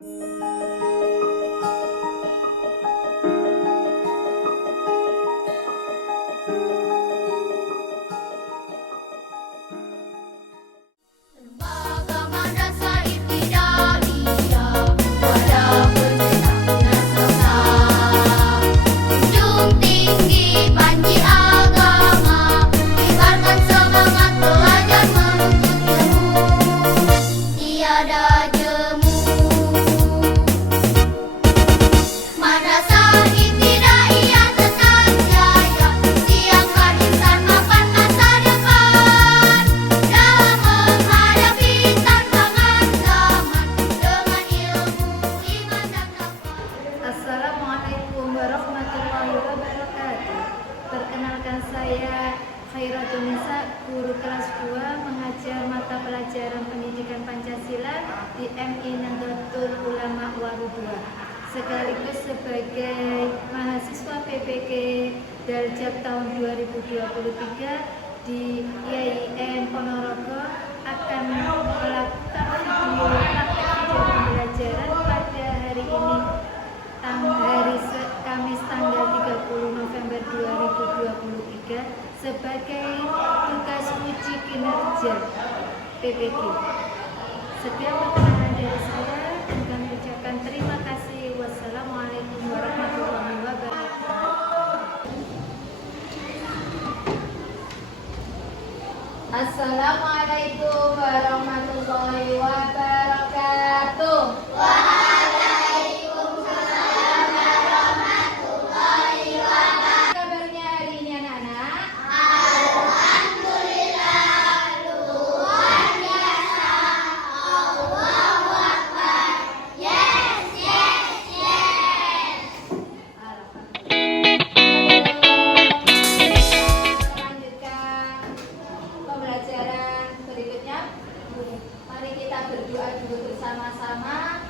Assalamualaikum warahmatullahi wabarakatuh. Perkenalkan saya Khairatun-Nisa, guru kelas 2 mengajar mata pelajaran pendidikan Pancasila di MI Nahdlatul Ulama Waru 2, sekaligus sebagai mahasiswa PPK Darjat tahun 2023 di IAIN Ponorogo akan melakukan video pembelajaran pada hari ini, Kamis tanggal 30 November 2023 sebagai tugas uji kinerja PPK. Sekian perkenalan dari saya dan kami ucapkan terima kasih. Wassalamualaikum warahmatullahi wabarakatuh. Assalamualaikum warahmatullahi wabarakatuh. Mari kita berdoa dulu bersama-sama.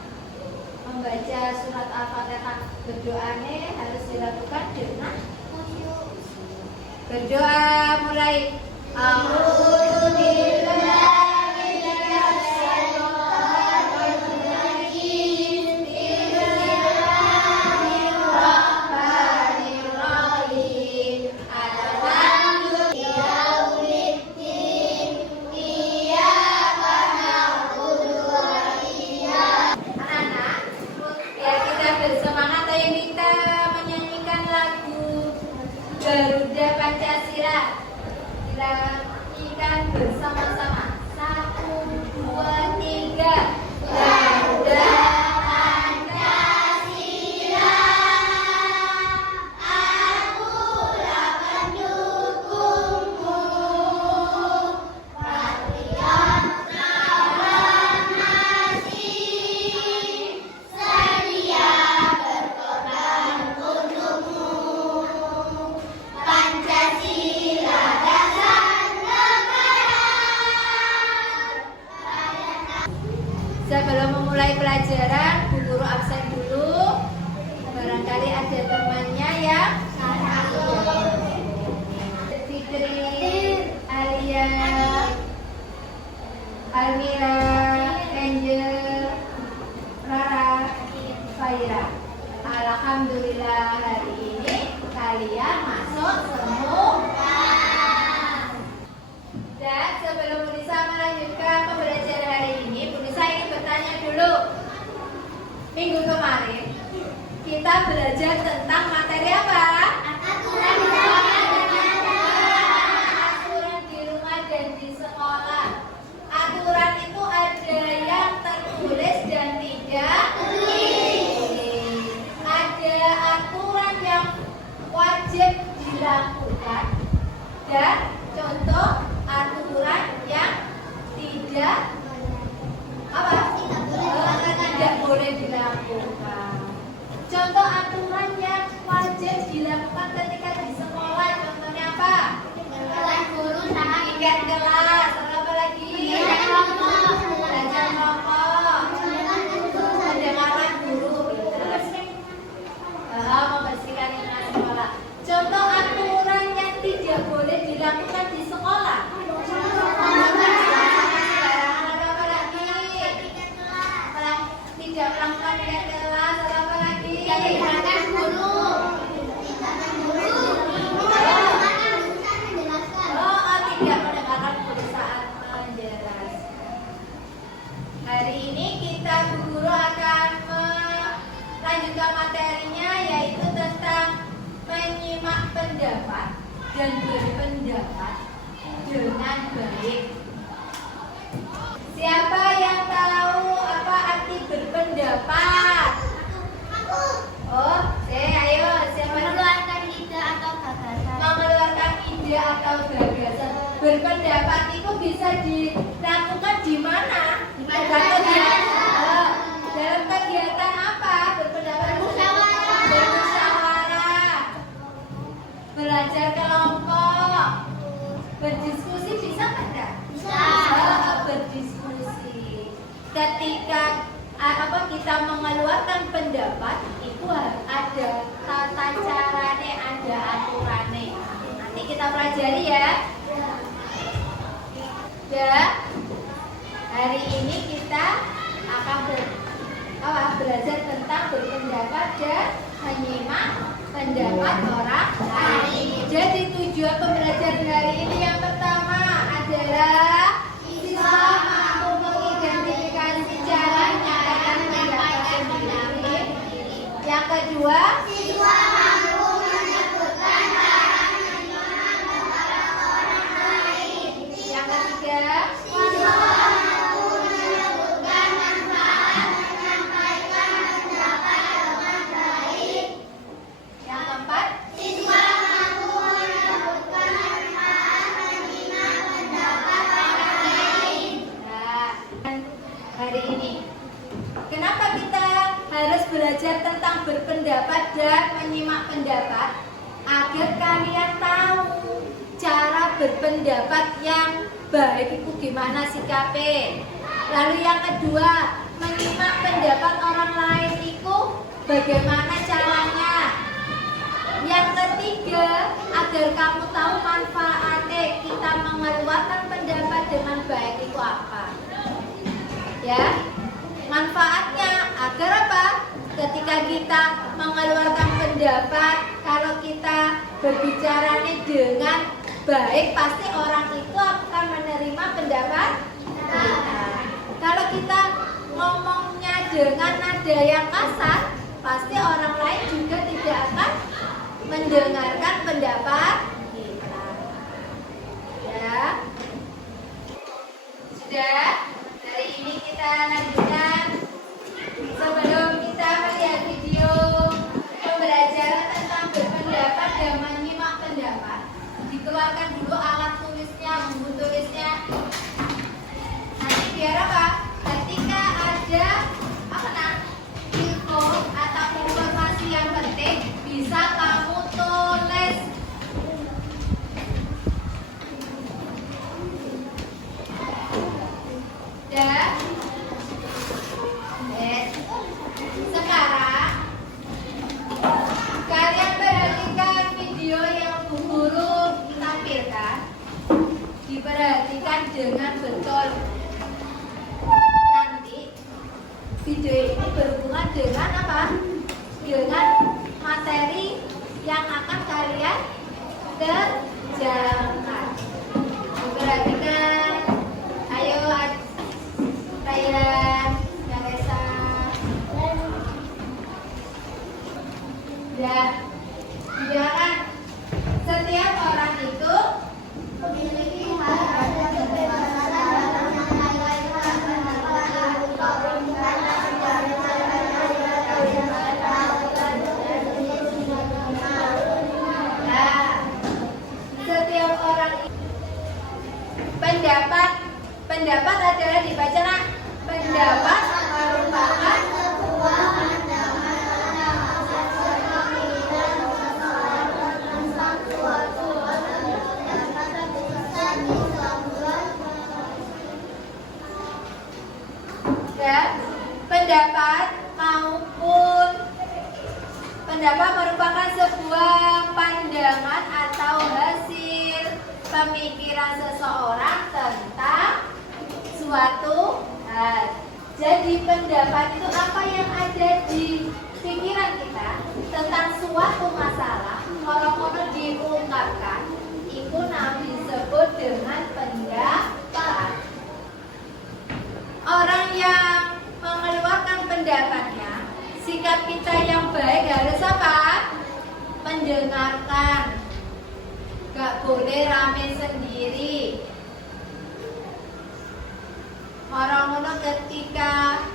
Membaca surat Al-Fatihah, berdoanya harus dilakukan dengan berdoa. Mulai. Garuda Pancasila, kita nyanyikan bersama-sama. 1, 2, 3. Garuda Pancasila, akulah pendukungmu, patriot lawan nasib, sedia berkorban untukmu. Pancasila dasar negara. Sebelum memulai pelajaran, Bu Guru absen dulu. Barangkali ada temannya yang Fitri, Alia, Almira, Angel, Rara, Faira. Alhamdulillah hari ini kalian masuk semua. Dan sebelum Bu Nisa melanjutkan pembelajaran hari ini, Bu Nisa ingin bertanya dulu. Minggu kemarin kita belajar tentang materi apa? Aturan di rumah dan di sekolah. Aturan itu ada yang tertulis dan tidak tertulis. Ada aturan yang wajib dilakukan dan contoh aturan yang tidak tidak boleh dilakukan. Contoh aturan yang wajib dilakukan ketika di sekolah, contohnya apa? Guru ikat kelas, apa lagi? Belajar kelompok, mendengarkan guru, membersihkan lingkungan sekolah. Contoh aturan yang tidak boleh dilakukan di sekolah. Tidak melakukan kemudian kelas atau apa lagi? Mendengarkan guru. Tidak mendengarkan guru saat menjelaskan. Hari ini kita Bu Guru akan melanjutkan materinya, yaitu tentang menyimak pendapat dan berpendapat dengan baik. Siapa yang tahu apa arti berpendapat? Oh, ayo, siapa yang Mengeluarkan ide atau gagasan. mengeluarkan ide atau gagasan? Berpendapat itu bisa dilakukan di mana? Dalam kegiatan apa? Berpendapat bermusyawarah, belajar kelompok, berdiskusi, bisa enggak? Bisa. Berdiskusi. Ketika kita mengeluarkan pendapat itu ada tata caranya, ada aturannya. Nanti kita pelajari ya. Hari ini kita akan belajar tentang berpendapat dan menyimak pendapat orang lain. Jadi tujuan pembelajaran hari ini yang pertama adalah siswa mampu mengidentifikasi cara menyatakan pendapat sendiri. Yang kedua, Siswa mampu menyebutkan cara menyimak pendapat orang lain. yang ketiga, Siswa mampu menyebutkan manfaat menyampaikan pendapat dengan baik. yang keempat, Siswa mampu menyebutkan manfaat menyimak pendapat orang lain. nah, hari ini kenapa kita harus belajar tentang berpendapat dan menyimak pendapat? Agar kalian tahu cara berpendapat yang baik itu gimana sikapnya. Lalu yang kedua, menyimak pendapat orang lain itu bagaimana caranya. Yang ketiga, agar kamu tahu manfaatnya kita mengeluarkan pendapat dengan baik itu apa. Ya, manfaatnya agar apa? Ketika kita mengeluarkan pendapat, kalau kita berbicaranya dengan baik, pasti orang itu akan menerima pendapat kita. Kalau kita ngomongnya dengan nada yang kasar, pasti orang lain juga tidak akan mendengarkan pendapat kita. Ya, sudah. Hari ini kita lanjutkan. Sebelum kita melihat video pembelajaran tentang berpendapat dan menyimak pendapat, dikeluarkan dulu alat tulisnya, buku tulisnya. Nanti biar apa? Ketika ada info atau informasi yang penting, bisa kamu tulis. Dan sekarang kalian perhatikan video yang Bu Guru tampilkan. Diperhatikan dengan betul. Nanti video ini berhubungan dengan apa? Dengan materi yang akan kalian kerjakan. Diperhatikan. Ayo Ryan, Teresa. Ya, jangan setiap orang itu Memiliki hak dan kebebasan dalam menyampaikan pendapat untuk karena setiap orang pendapat adalah dibaca nak. Pendapat merupakan sebuah pandangan yang sesuai pemikiran seseorang tentang suatu hal yang dapat bisa disampaikan. ya. Pendapat merupakan sebuah pandangan atau hasil pemikiran seseorang tentang suatu hal. Jadi pendapat itu apa yang ada pendapatnya, sikap kita yang baik harus apa? Mendengarkan. Gak boleh rame sendiri. Orang-orang ketika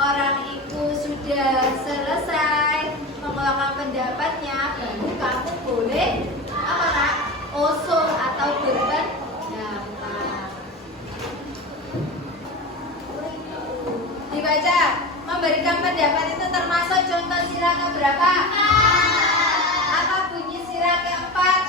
orang itu sudah selesai mengeluarkan pendapatnya, baru kamu boleh apa nak? Usul atau berpendapat. Dibaca, memberikan pendapat itu termasuk contoh sila keberapa? Apa bunyi sila keempat?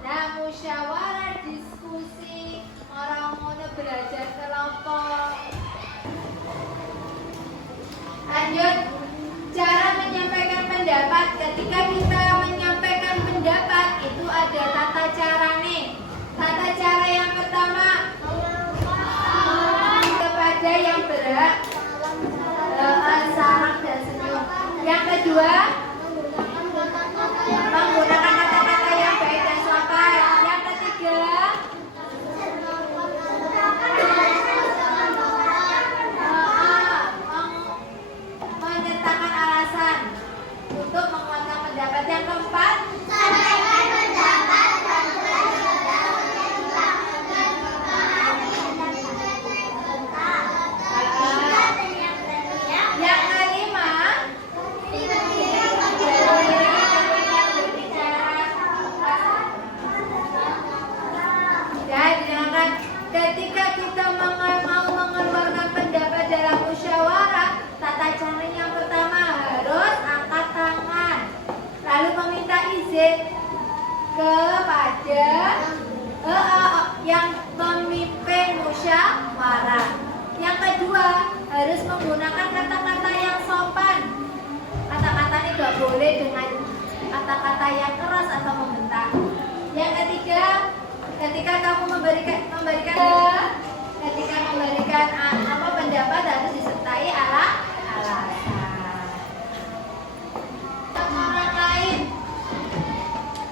Nah, musyawarah diskusi, orang mau belajar kelompok. Lanjut, cara menyampaikan pendapat. Ketika kita menyampaikan pendapat itu ada tata cara nih. Tata cara yang pertama kepada yang berat, sarang dan senyum. Yang kedua menggunakan kata-kata yang baik dan sopan. Yang ketiga menyertakan alasan untuk menguatkan pendapat. Yang keempat Sampaikan pendapat dan yang kelima ya, jangan ketika kita mau mengeluarkan pendapat dalam musyawarah, tata cara yang pertama harus angkat tangan, lalu meminta izin kepada yang memimpin musyawarah. Yang kedua harus menggunakan kata-kata yang sopan. Kata-kata ini gak boleh dengan kata-kata yang keras atau membentak. Yang ketiga, ketika kamu memberikan pendapat harus disertai alasan. Orang lain,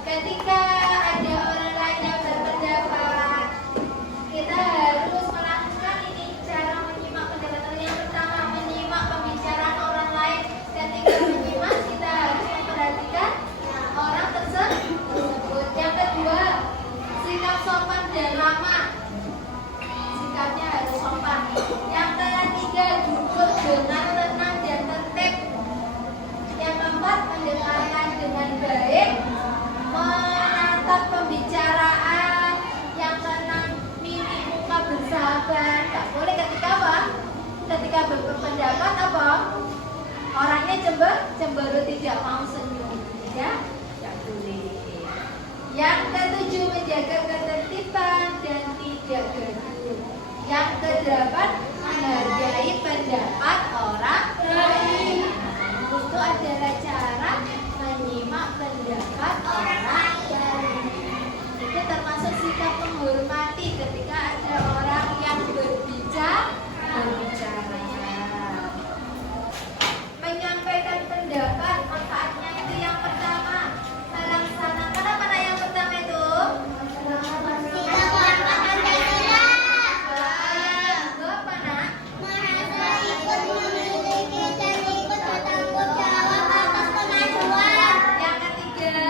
ketika ada orang lain yang berpendapat, kita harus melakukan ini cara menyimak pendapat. Yang pertama, menyimak pembicaraan orang lain. Ketika menyimak, kita harus memperhatikan orang tersebut. Yang kedua, sikap sopan dan ramah. Sikapnya harus sopan. Yang ketiga, duduk dengan tenang dan tertib. Yang keempat, mendengarkan dengan baik, menatap pembicaraan. Yang keenam, mimik muka bersahabat. Tak boleh ketika apa? Ketika berpendapat apa? Orangnya cemberut, tidak mau senyum, ya? Tak boleh. Yang ketujuh, menjaga ketertiban dan tidak gaduh. Yang kedelapan, menghargai pendapat orang lain. Itu adalah cara menyimak pendapat orang lain. Itu termasuk sikap menghormati ketika ada orang yang berbicara. Menyampaikan pendapat, manfaatnya itu yang pertama melaksanakan apa nah yang pertama itu? Apa nak? Yang ketiga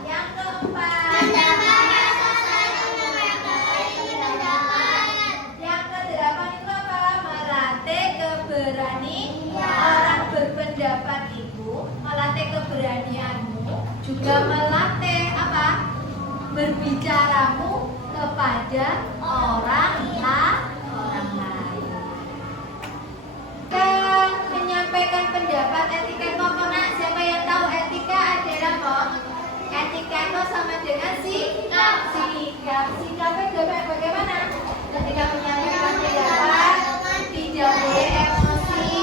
yang keempat, yang kedelapan itu apa? Melatih keberanian. Orang berpendapat itu melatih keberanianmu, juga melatih apa? Berbicaramu kepada orang lain. Menyampaikan pendapat etika kokonak. Siapa yang tahu etika adalah apa? Etika itu sama dengan sikap. Sikapnya bagaimana? Ketika menyampaikan pendapat tidak boleh emosi.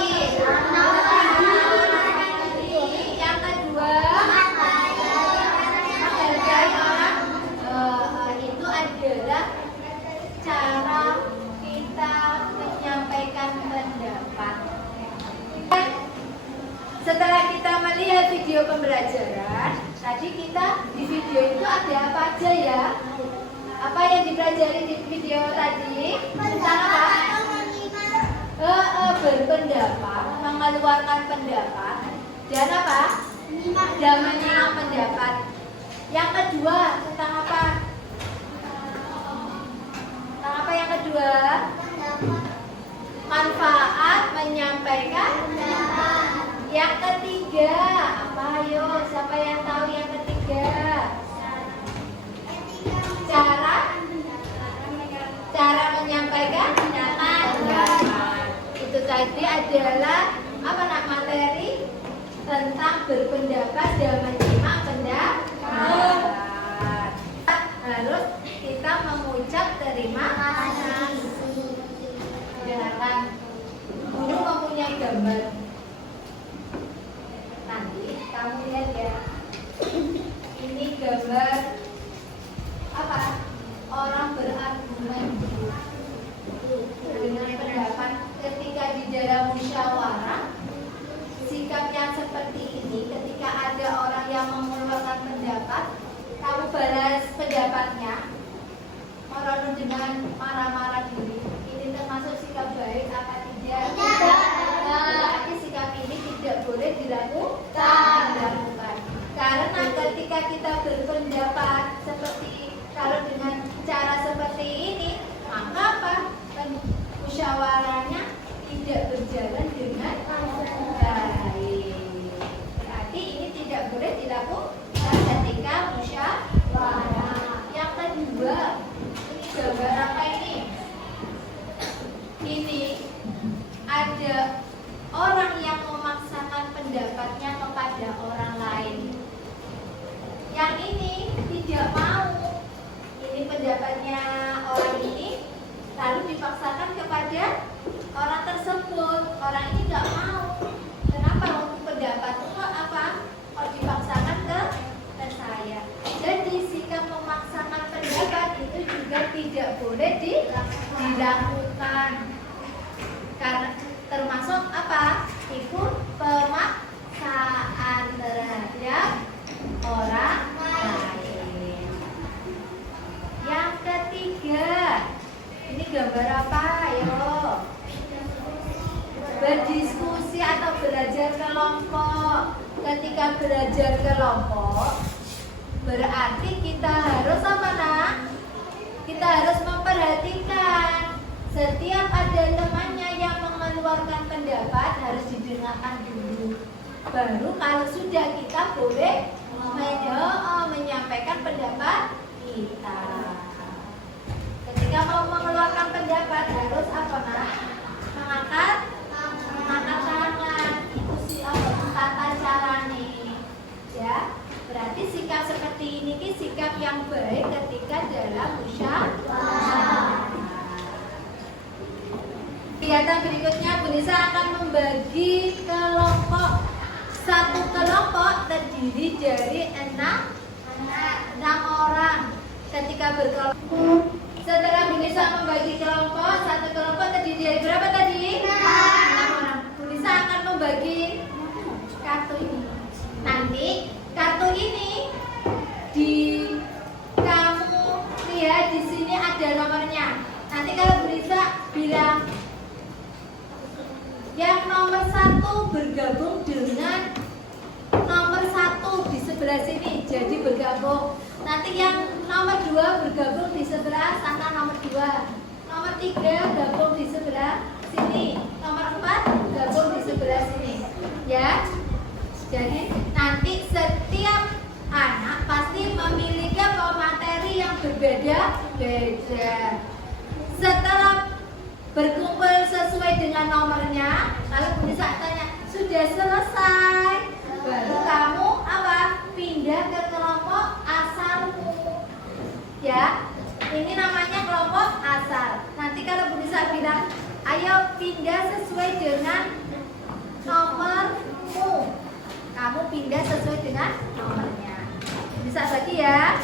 Yang kedua, menghargai orang. Itu adalah cara kita menyampaikan pendapat. Setelah kita melihat video pembelajaran, tadi kita di video itu ada apa aja ya? Apa yang dipelajari di video tadi? Tentang apa? Berpendapat, mengeluarkan pendapat, dan apa? Dan menyimak pendapat. Yang kedua tentang apa? Tentang apa yang kedua? Manfaat menyampaikan pendapat. Yang ketiga, apa ayo? Siapa yang tahu yang ketiga? Cara menyampaikan pendapat. Itu tadi adalah apa nak materi tentang berpendapat dan menyimak pendapat. Harus kita mengucap terima kasih. Silakan. Guru mempunyai gambar. Nanti kamu lihat ya. Ini gambar apa? Orang berargumen dengan pendapat ketika di dalam musyawarah. Sikap yang seperti ini ketika ada orang yang mengeluarkan pendapat, kamu balas pendapatnya. Orang dengan marah-marah diri. Ini termasuk sikap baik apa tidak? Tidak. Sikap ini tidak boleh dilakukan. Karena ketika kita berpendapat seperti kalau dengan cara seperti ini, maka apa? Musyawarahnya tidak berjalan dengan baik. Berarti ini tidak boleh dilakukan ketika musyawarah. Yang kedua, ini gambar apa ini? Ini ada orang yang memaksakan pendapatnya kepada orang lain. Yang ini tidak mau. Ini pendapatnya orang ini lalu dipaksakan kepada orang tersebut. Orang ini tidak mau. Kenapa? Untuk pendapat itu apa? Kok dipaksakan ke saya? Jadi sikap memaksakan pendapat itu juga tidak boleh dilakukan. Karena termasuk apa? Itu pemaksaan terhadap orang lain. Yang ketiga, ini gambar apa? Ayo. Berdiskusi atau belajar kelompok. Ketika belajar kelompok, berarti kita harus apa nak? Kita harus memperhatikan setiap ada temannya yang mengeluarkan pendapat harus didengarkan dulu. Baru kalau sudah kita boleh menyampaikan pendapat kita. Ketika mau mengeluarkan pendapat harus apa nak? Mengangkat tangan. Itu sih tata cara nih. Ya, berarti sikap seperti ini sikap yang baik ketika dalam musyawarah. Kegiatan berikutnya Bu Nisa akan membagi kelompok. Satu kelompok terdiri dari enam orang. Ketika berkelompok, setelah Bu Nisa membagi kelompok, satu kelompok terdiri dari berapa tadi? 6 orang. Bu Nisa akan membagi kartu ini. Nanti kartu ini kamu lihat di sini ada nomornya. Nanti kalau Bu Nisa bilang yang nomor 1 bergabung dengan nomor 1 di sebelah sini, jadi bergabung. Nanti yang nomor 2 bergabung di sebelah sana, nomor 2. Nomor 3 gabung di sebelah sini. Nomor 4 gabung di sebelah sini. Ya. Jadi nanti setiap anak pasti memiliki materi yang berbeda-beda. Setelah berkumpul sesuai dengan nomornya, lalu Bu Nisa tanya, sudah selesai? Baru kamu apa? Pindah ke kelompok asalmu. Ya, ini namanya kelompok asal. Nanti kalau Bu Nisa bilang, ayo pindah sesuai dengan nomormu, kamu pindah sesuai dengan nomornya. Bisa bagi ya.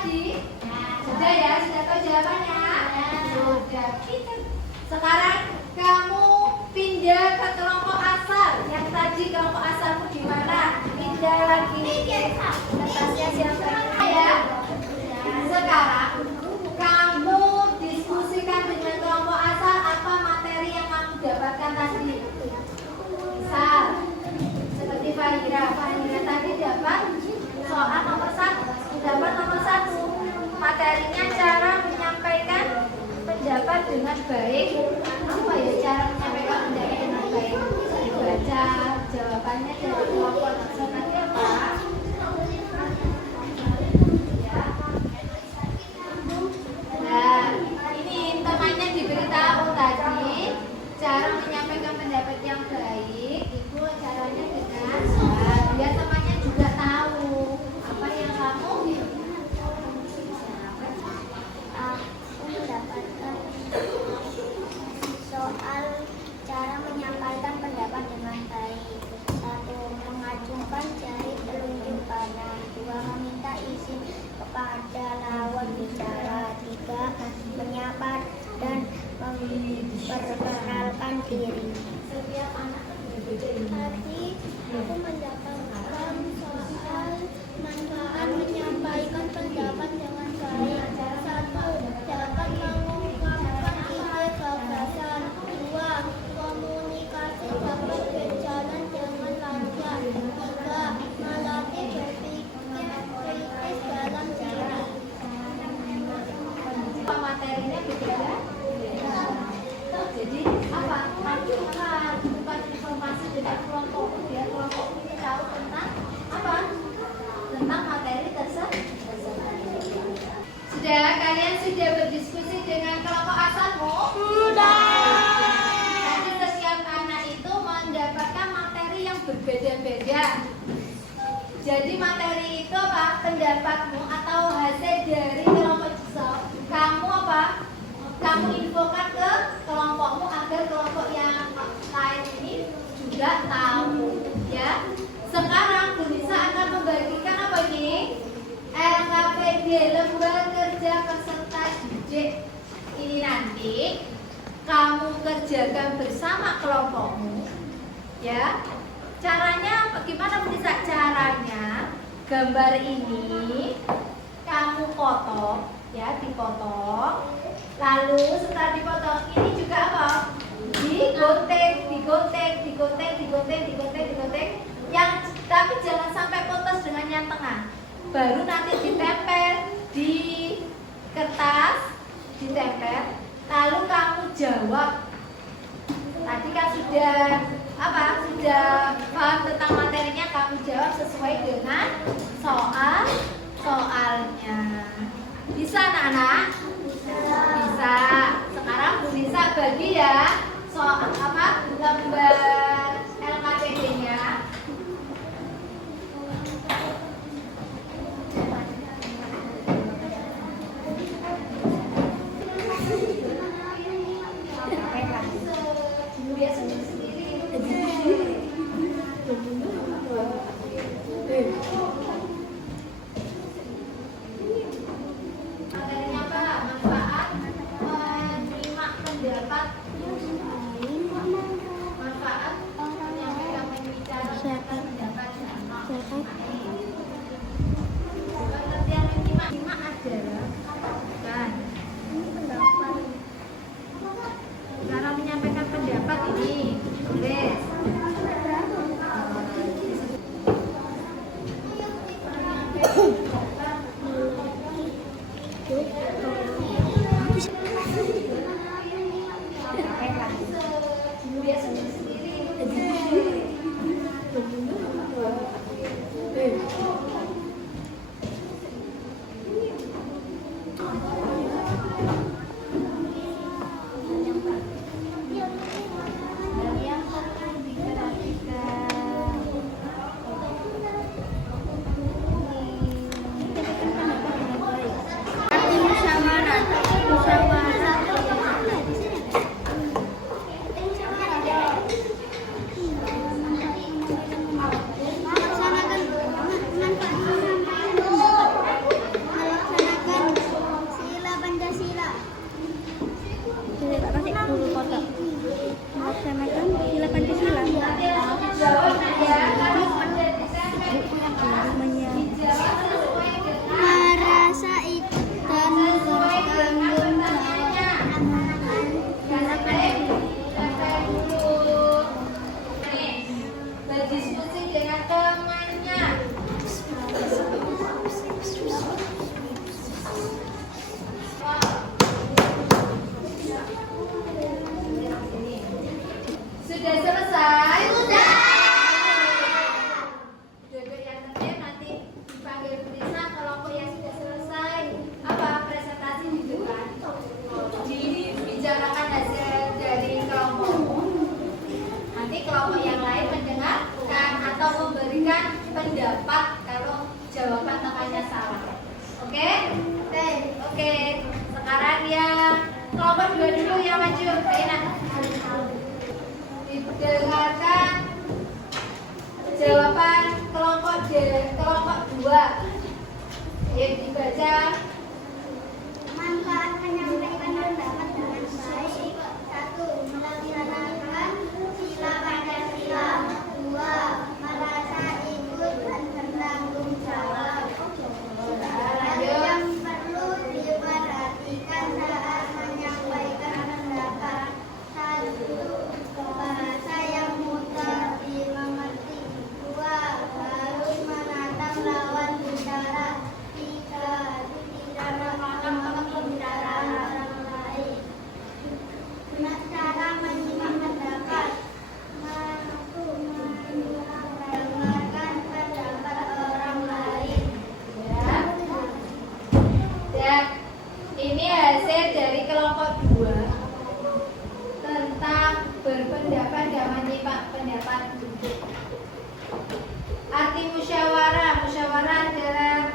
tadi? Sudah ya, sudah tahu jawabannya? Sudah. Sekarang kamu pindah ke kelompok asal. Yang tadi kelompok asalmu di mana? Pindah lagi. Kertasnya siapa ya? Sekarang kamu diskusikan dengan kelompok asal apa materi yang kamu dapatkan tadi. Misal seperti Fahira tadi dapat soal nomor 1. Dapat nomor 1. Materinya cara menyampaikan pendapat dengan baik. Apa ya cara menyampaikan pendapat dengan baik? Dibaca jawabannya dari kelompok tadi apa? Nah, ini temannya diberitahu tadi cara menyampaikan pendapat yang baik itu caranya dengan biar temannya juga tahu apa yang kamu mendapatkan soal cara menyampaikan pendapat dengan baik. 1. Mengacungkan jari telunjuk kanan. 2. Meminta izin kepada lawan bicara. 3. Menyapa dan memperkenalkan diri. setiap anak Tadi aku mendapatkan soal manfaat menyampaikan pendapat dengan baik. 1. Dapat mengungkapkan ide gagasan. 2. Komunikasi dapat berjalan dengan lancar. 3. Melatih berpikir kritis dalam diri. apa materinya berbeda? Jadi apa? Lanjutkan bukan informasi dengan kelompok biar kelompok ini tahu tentang apa? Tentang materi tersebut. Sudah kalian sudah berdiskusi dengan kelompok asalmu? Nanti setiap anak itu mendapatkan materi yang berbeda-beda. Jadi materi itu apa? Pendapatmu atau hasil dari kelompok jigsaw. Kamu apa? Kamu infokan ke kelompokmu agar kelompok yang lain ini juga tahu, ya. Sekarang Bu Nisa akan membagikan apa ini? LKPD, Lembaga Kerja Peserta Didik. Ini nanti kamu kerjakan bersama kelompokmu, ya. Caranya bagaimana Bu Nisa? Caranya gambar ini kamu potong, ya, dipotong. Lalu setelah dipotong ini juga apa? Digunting. Yang tapi jangan sampai putus dengan yang tengah. Baru nanti ditempel di kertas, ditempel. Lalu kamu jawab. Tadi kan sudah apa? Sudah paham tentang materinya, kamu jawab sesuai dengan soalnya. Bisa anak-anak? Bisa. Sekarang Bu Nisa bagi ya soal apa? Gambar LKPD-nya. Biar sendiri-sendiri. Materinya apa? Manfaat menerima pendapat. Manfaat menyampaikan membicarakan pendapat. Pengertian menyimak adalah bukan cara menyampaikan pendapat ini tulis. enak. Didengarkan jawaban kelompok 2. Yang dibaca. Manfaat menyampaikan pendapat dengan baik. 1. Melaksanakan sila Pancasila. 2. Merasa ikut dan bertanggung jawab. Yang perlu diperhatikan saat menyampaikan pendapat. 1. Bahasa yang mudah dimengerti. 2. Harus menatap lawan bicara. 3. Tidak memotong pembicaraan orang lain. Cara menyimak pendapat. 1. Mendengarkan pendapat orang lain. Ya, ini hasil dari kelompok 2 tentang berpendapat dan menyimak pendapat. Arti musyawarah. Musyawarah adalah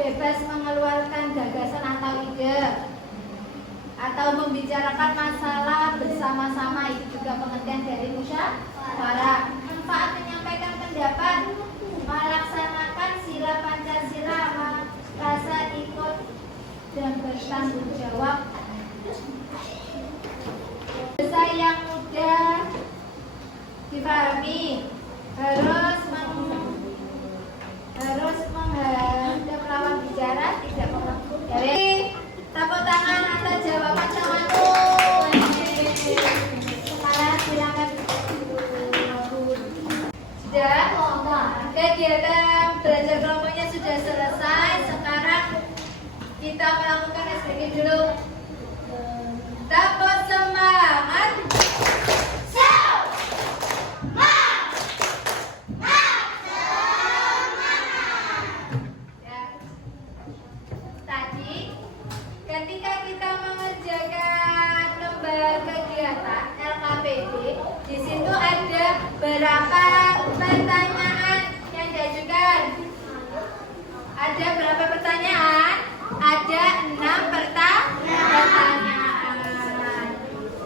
bebas mengeluarkan gagasan atau ide atau membicarakan masalah bersama-sama. Itu juga pengertian dari musyawarah. Manfaat menyampaikan pendapat. Melaksanakan sila Pancasila, merasa ikut dan bertanggung jawab. Bahasa yang mudah dipahami, harus menghadap lawan bicara, tidak memotong. Jadi tepuk tangan atas jawaban temanku. Sekarang silakan. Sudah, kegiatan belajar kelompoknya sudah selesai. Sekarang kita melakukan SBK dulu. Tepuk semangat. Ya. Tadi ketika kita mengerjakan lembar kegiatan LKPD, di situ ada berapa pertanyaan yang diajukan? Ada berapa pertanyaan? Ada 6 pertanyaan.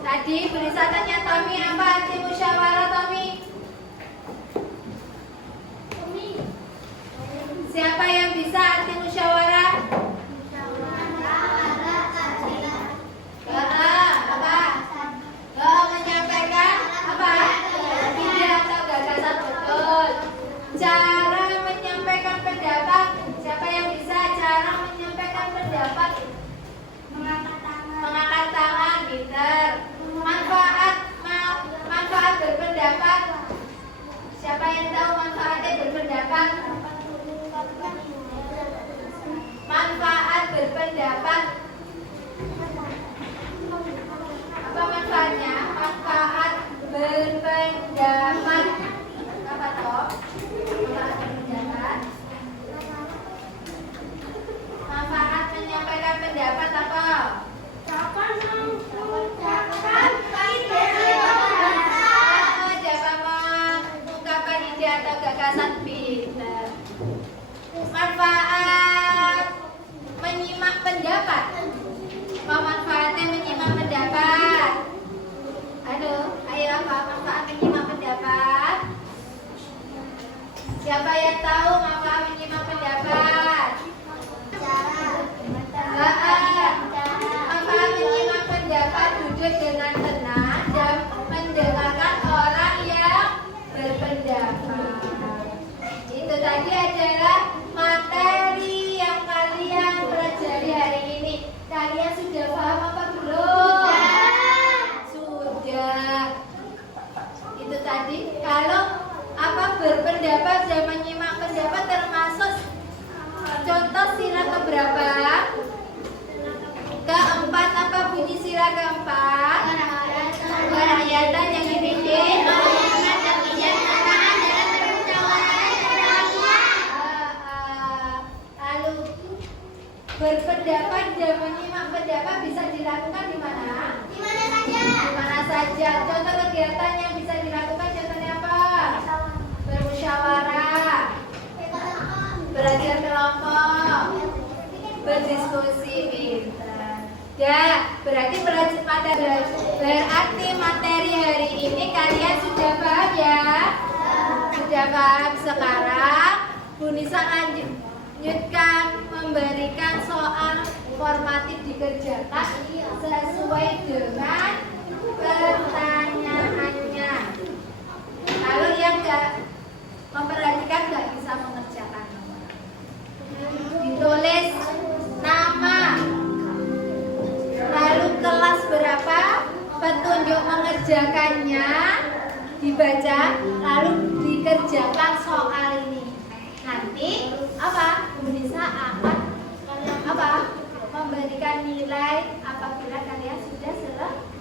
Tadi bisa tanya Tommy, apa arti musyawarah, Tommy? Siapa yang bisa arti musyawarah? Menyampaikan apa? Ide atau gagasan, betul. Cara menyampaikan pendapat. Siapa yang bisa cara menyampaikan pendapat? Mengangkat tangan, pinter. Manfaat berpendapat. Siapa yang tahu manfaatnya berpendapat? Manfaat berpendapat. Apa manfaatnya? Manfaat berpendapat. Apa toh? Manfaat berpendapat. Manfaat menyampaikan pendapat apa? Dapat mengungkapkan ide atau gagasan, pinter. Manfaat menyimak pendapat. Apa manfaatnya menyimak pendapat? Aduh, ayo apa manfaat menyimak pendapat? Siapa yang tahu manfaat menyimak pendapat? Manfaat menyimak pendapat, duduk dengan tenang dan mendengarkan orang yang berpendapat. Itu tadi adalah materi yang kalian pelajari hari ini. Kalian sudah paham apa belum? Sudah. Itu tadi. Kalau apa berpendapat dan menyimak pendapat termasuk contoh sila keberapa? Keempat. Apa bunyi sila keempat? Kerakyatan yang dipimpin. Lalu berpendapat dan menyimak pendapat bisa dilakukan di mana? Di mana saja. Di mana saja. Contoh kegiatan yang bisa dilakukan contohnya apa? Bermusyawarah, belajar kelompok, berdiskusi, pintar. Ya, berarti materi hari ini kalian sudah paham ya? Sudah paham. Sekarang Bu Nisa lanjutkan memberikan soal formatif dikerjakan sesuai dengan pertanyaannya. Kalau yang nggak memperhatikan nggak bisa mengerjakan, ditulis nama, lalu kelas berapa, petunjuk mengerjakannya dibaca, lalu dikerjakan soal ini. Nanti apa? Bu Nisa akan memberikan nilai apabila kalian sudah selesai.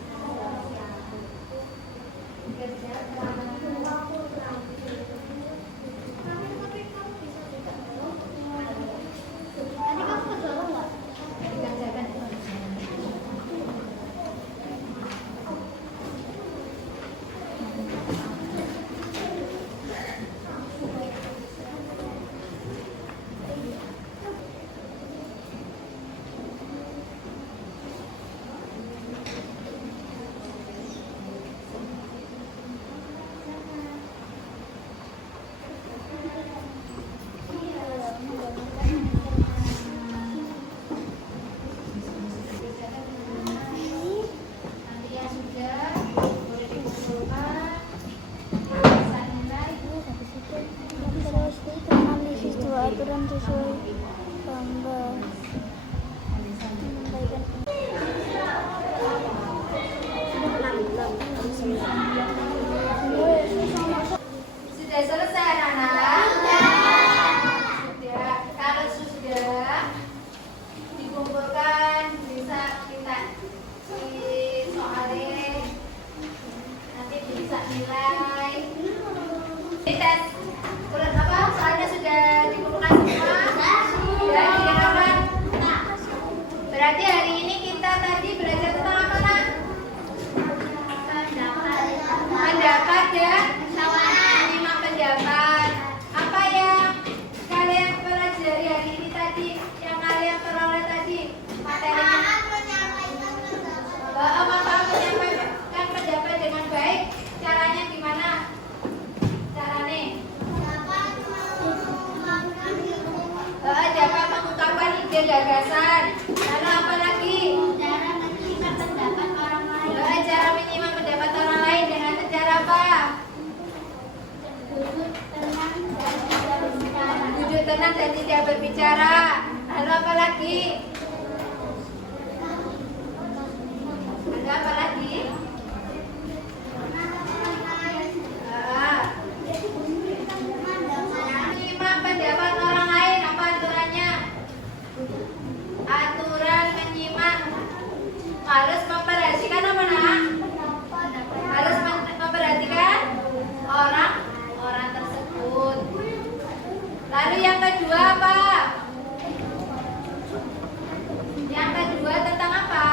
Aturan sesuai gambar. Sudah selesai anak-anak? Sudah. Kalau sudah dikumpulkan bisa kita soalnya nanti bisa nilai. Ini tes ulang apa? Soalnya sudah dikumpulkan semua. Sudah dikumpulkan. Berarti hari ini kita tadi belajar tentang apa nak? Pendapat ya. Menyimak pendapat. Apa yang kalian pelajari hari ini tadi? Yang kalian peroleh tadi materinya? Manfaat menyampaikan pendapat dengan baik. Caranya gimana? Caranya? Dapat mengungkapkan ide gagasan. Lalu apa lagi? Cara menyimak pendapat orang lain. Cara menyimak pendapat orang lain dengan cara apa? Duduk tenang dan tidak berbicara. Lalu apa lagi? Lalu apa lagi? Menyimak pendapat orang lain. Apa aturannya? Aturan menyimak harus memperhatikan apa nak? Harus memperhatikan orang tersebut. Lalu yang kedua apa? Yang kedua tentang apa?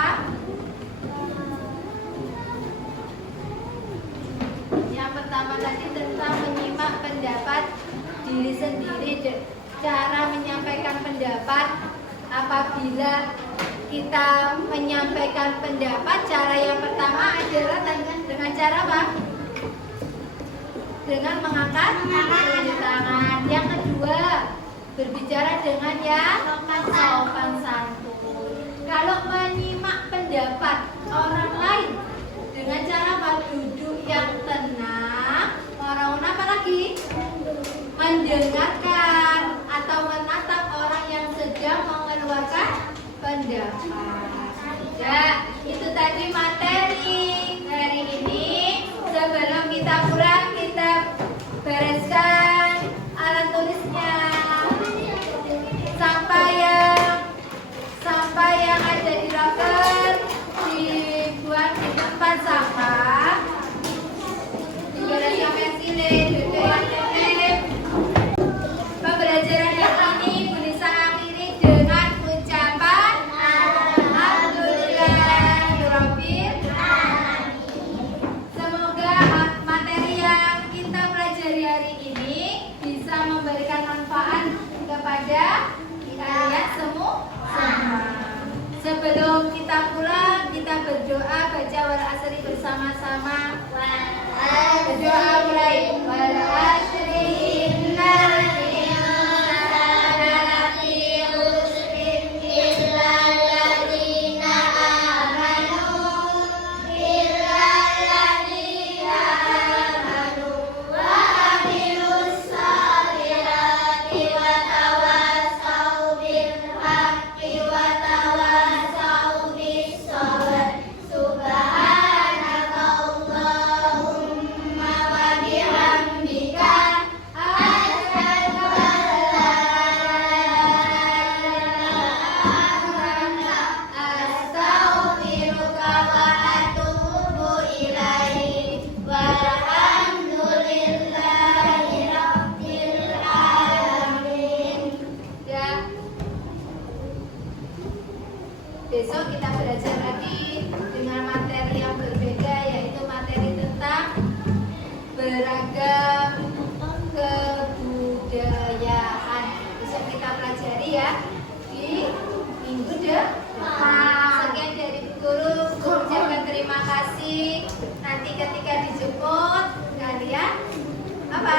Yang pertama tadi tentang menyimak pendapat diri sendiri. Cara menyampaikan pendapat apabila kita menyampaikan pendapat, cara yang pertama adalah dengan cara apa? Dengan mengangkat tangan. Yang kedua, berbicara dengan yang sopan santun. Kalau menyimak pendapat orang lain dengan cara apa? Duduk yang tenang, orang apa lagi? Mendengarkan atau menatap orang yang sedang mengeluarkan pendapat. Ya, itu tadi materi hari ini. Sebelum kita pulang, kita bereskan alat tulisnya. Sampah yang ada di loker dibuang di tempat sampah. Dibereskan pensilin, duduk yang tertib. Pembelajaran yang ini Bu Nisa akhiri dengan ucapan alhamdulillah. bersama-sama. Berdoa mulai. Wal asri innal insana lafi khusrin illa alladziina amanu wa amilus shalihati wa tawasaw bil haqqi wa tawasaw bis sabr. Subhanaka Allahumma wa bihamdika asyhadu an la ilaha illa anta astaghfiruka wa atubu ilaik. Walhamdulillahi rabbil alamin. Ya. Besok kita belajar lagi dengan materi yang berbeda, yaitu materi tentang beragam kebudayaan. Besok kita pelajari ya di minggu depan. Sekian dari Bu Guru. Ucapkan terima kasih. Nanti ketika dijemput kalian apa?